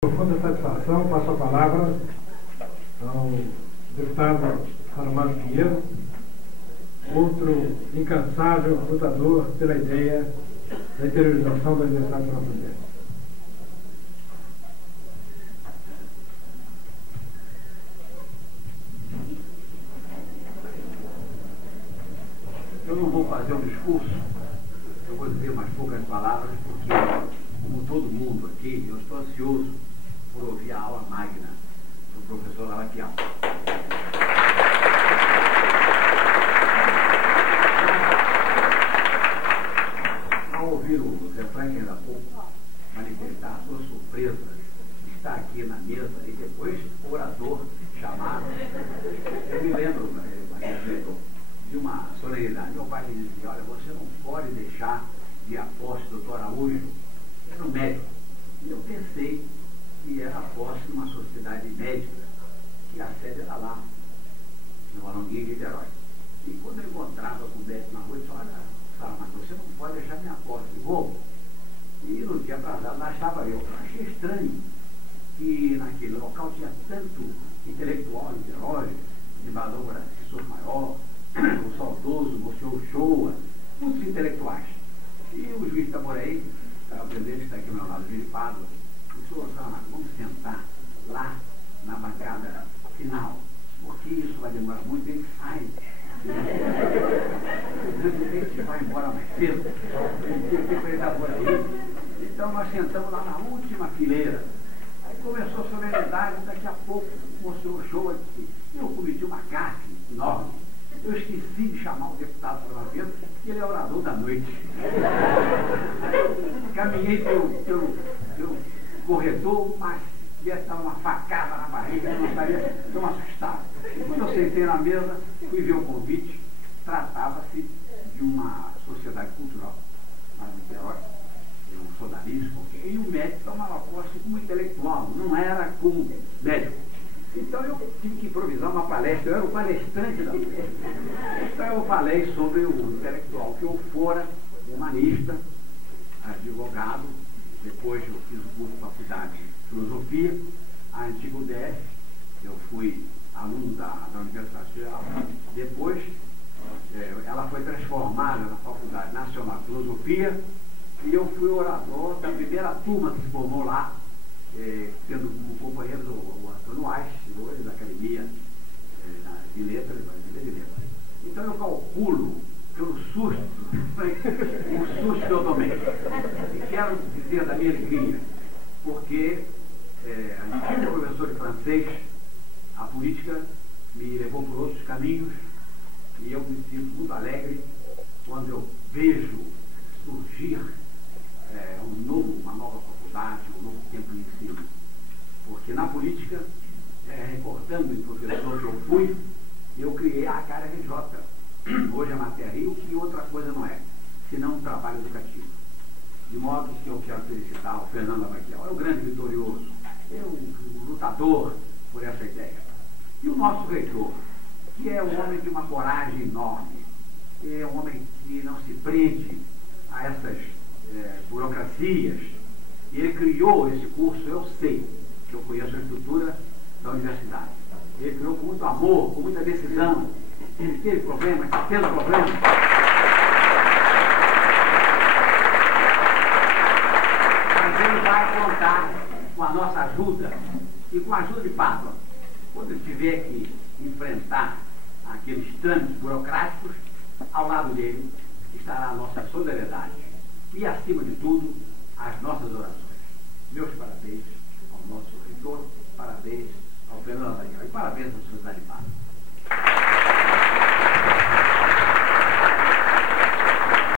Com profunda satisfação, passo a palavra ao deputado Armando Pinheiro, outro incansável lutador pela ideia da interiorização da Universidade de Brasília. Eu não vou fazer um discurso, eu vou dizer umas poucas palavras, porque, como todo mundo aqui, eu estou ansioso por ouvir a aula magna do professor Lalaquial. Ao ouvir o Zé Frank ainda há pouco manifestar a sua surpresa de estar aqui na mesa e depois o orador chamado, eu me lembro de uma solenidade. Meu pai me dizia: olha, você não pode deixar de ir à posse do Dr. Araújo, era um médico. E eu pensei que era a posse de uma sociedade médica, que a sede era lá, no Aronguinho de Niterói. E quando eu encontrava com o médico na rua, eu disse: olha, mas você não pode deixar minha posse. Eu vou. E no dia atrasado, lá estava eu. Achei estranho que naquele local tinha tanto intelectual em Niterói, desembargador assessor maior, o saudoso Monsenhor Uchoa, muitos intelectuais. E o juiz Itaboraí, o presidente que está aqui ao meu lado, o juiz Pádua, disse: vamos sentar lá na bancada final, porque isso vai demorar muito, ele sai. O presidente vai embora mais cedo, ele está por aí. Então nós sentamos lá na última fileira. Aí começou a solenidade, daqui a pouco o Monsenhor Uchoa disse: eu cometi uma gafe enorme. Eu esqueci de chamar o deputado Fernando, porque ele é orador da noite. Caminhei pelo corredor, mas ia dar uma facada na barriga, eu não estaria tão assustado. Quando eu sentei na mesa, fui ver o convite, tratava-se de uma sociedade cultural, mas Niterói, eu sou da Liz, e o médico tomava posse como intelectual, não era como médico. Então eu tive que improvisar uma palestra, eu era o palestrante da palestra. Então eu falei sobre o intelectual, que eu fora humanista, advogado, depois eu fiz o curso de faculdade de filosofia, a antiga UDF, eu fui aluno da Universidade Federal, depois ela foi transformada na Faculdade Nacional de Filosofia, e eu fui orador da primeira turma que se formou lá, tendo como companheiros o Antônio Aich, hoje da Academia de Letras, Então eu calculo pelo susto, o susto que eu tomei. E quero dizer da minha alegria, porque como professor de francês, a política me levou por outros caminhos, e eu me sinto muito alegre quando eu vejo surgir uma nova faculdade, um novo tempo de ensino. Porque na política, recordando o professor que eu fui, eu criei a HRJ. Hoje é Mater Rio, que outra coisa não é, senão um trabalho educativo. De modo que eu quero felicitar o Fernando Lalaquial, é um grande vitorioso, é um lutador por essa ideia. E o nosso reitor, que é um homem de uma coragem enorme, é um homem que não se prende a essas burocracias. Ele criou esse curso, eu sei, que eu conheço a estrutura da universidade. Ele criou com muito amor, com muita decisão. Ele teve problemas, está tendo problemas. Mas ele vai contar com a nossa ajuda e com a ajuda de Pádua. Quando ele tiver que enfrentar aqueles trâmites burocráticos, ao lado dele estará a nossa solidariedade. E, acima de tudo, as nossas orações. Meus parabéns ao nosso reitor, parabéns ao Fernando Lalaquial e parabéns à sociedade Pádua.